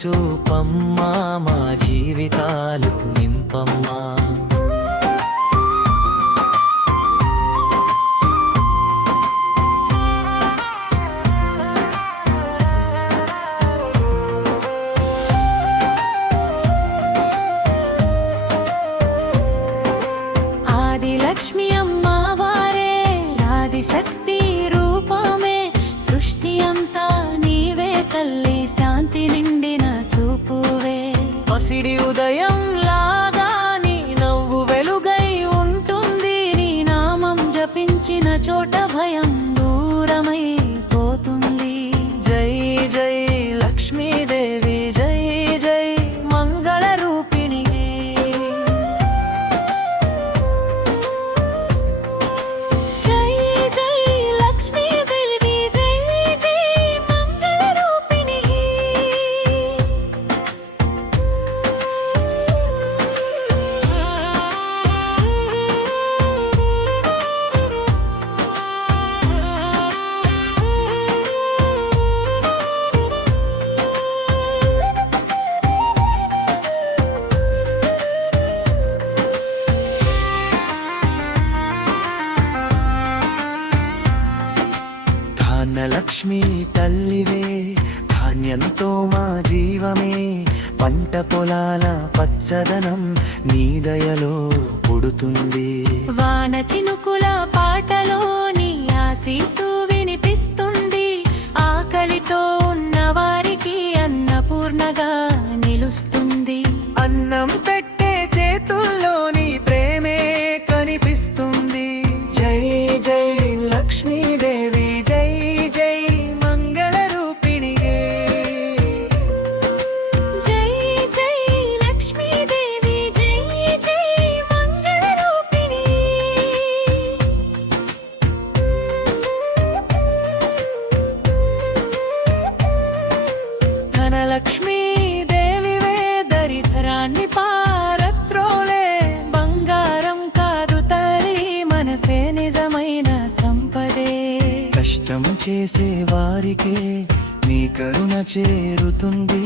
చూపమ్మా మా జీవితాలు నింపమ్మా. ఆదిలక్ష్మి అమ్మవారే ఆదిశక్తి రూపమే, సృష్టి అంతా నీవే తల్లి, శాంతి నిండిన చూపువే. పసిడి ఉదయం లాగా నీ నవ్వు వెలుగై ఉంటుంది, నీ నామం జపించిన చోట భయం దూరమై పోతుంది. జై జై లక్ష్మీదేవి జై జై మంగళ రూపిణి. జై జై లక్ష్మీదేవి జై జై మంగళ రూపిణి. ధనలక్ష్మి తల్లివే ధాన్యంతో మా జీవమే, పంట పొలాల పచ్చదనం నీ దయలో పుడుతుంది. వాన చినుకుల పాటలో నీ ఆశీసు వినిపిస్తుంది, ఆకలితో ఉన్న వారికి అన్నపూర్ణగా నిలుస్తుంది. అన్నం పెట్టే చేతుల్లో నీ ప్రేమే కనిపిస్తుంది. జై జై లక్ష్మీదేవి జై జై మంగళ రూపిణి. జై జై లక్ష్మీదేవి జై జై మంగళ రూపిణి. ధనలక్ష్మీ దేవివే దరిద్రాన్ని పారత్రోలే, బంగారం కాదు తల్లి మనసే నిజమైన సంపదే. కష్టం చేసే వారికే నీ కరుణ చేరుతుంది,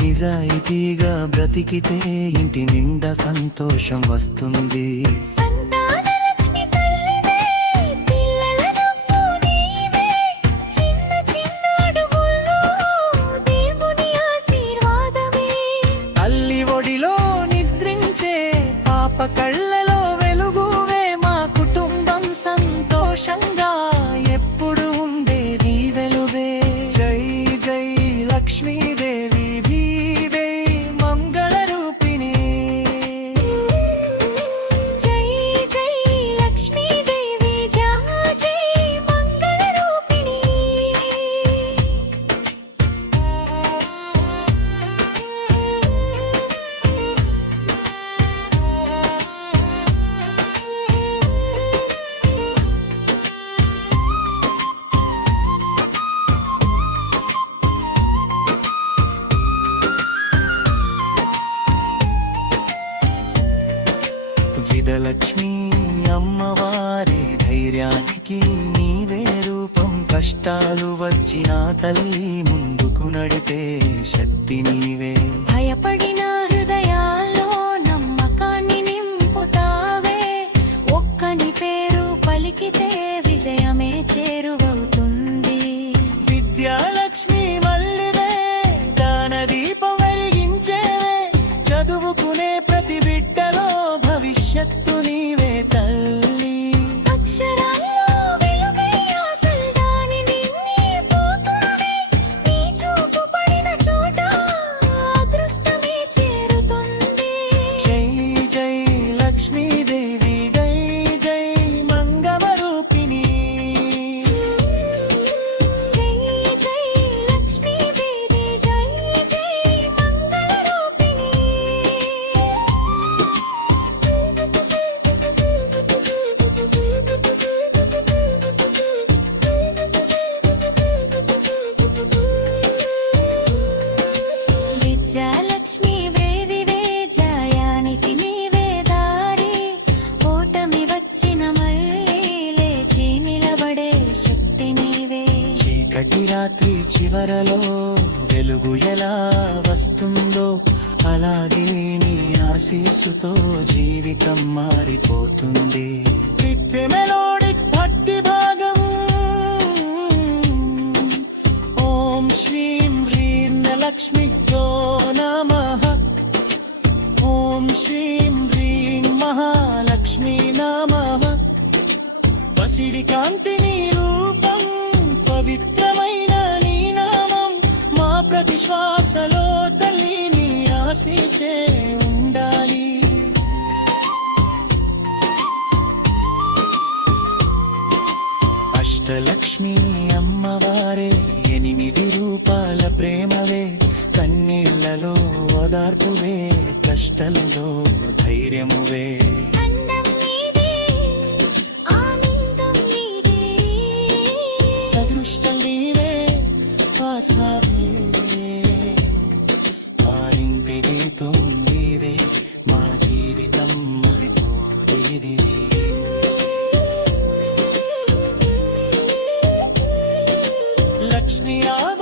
నిజాయితీగా బ్రతికితే ఇంటి నిండా సంతోషం వస్తుంది. సంతానలక్ష్మి తల్లివే, పిల్లల నవ్వు నీవే, చిన్న చిన్న అడుగుల్లో దేవుని ఆశీర్వాదమే. తల్లి ఒడిలో నిద్రించే పాప కళ్ళలో వెలుగువే, మా కుటుంబం సంతోషంగా ఎప్పుడు ఉండేది వెలువే. జై జై లక్ష్మీదేవి భీవే మంగళ రూపిణి. జై జై లక్ష్మీదేవి జై జై మంగళ రూపిణి. విదలక్ష్మి అమ్మవారి ధైర్యానికి నీవే రూపం, కష్టాలు వచ్చిన తల్లి ముందుకు నడిపే శక్తి నీవే. భయపడిన హృదయాల్లో నమ్మకాన్ని నింపుతావే, ఒక్కని పేరు పలికితే విజయమే చేరువవుతుంది. విద్యాలక్ష్మి మల్లిదే దాన దీపం వెలిగించేవే, చదువుకునే ప్రతి బిడ్డలో భవిష్యత్తు నీవే తల్లి. అక్షరాల్లో వెలుగై ఆశలు దాని నిండి పోతుంది, నీ చూపు పడిన చోట అదృష్టమే చీకటి రాత్రి చివరలో వెలుగు ఎలా వస్తుందో అలాగే నీ ఆశీస్సుతో జీవితం మారిపోతుంది. విత్ మెలోడిక్ భక్తి భాగం. ఓం శ్రీం హ్రీం లక్ష్మీభ్యో నమః. ఓం శ్రీం హ్రీం మహాలక్ష్మీ నమః. పసిడి కాంతి నీ రూపం, పవిత్రమైన నీ నామం, మా ప్రతి శ్వాసలో తల్లి నీ ఆశీసే ఉండాలి. అష్టలక్ష్మి అమ్మవారే, 8 రూపాల ప్రేమవే, కన్నీళ్లలో ఓదార్పువే, కష్టంలో ధైర్యమువే. అందం నీదే, ఆనందం నీదే, అదృష్టం నీవే, ఆశావే, ఆరింపిది తొమ్మిదే, మా జీవితం మరిపోయేదివే. లక్ష్మీ ఆవ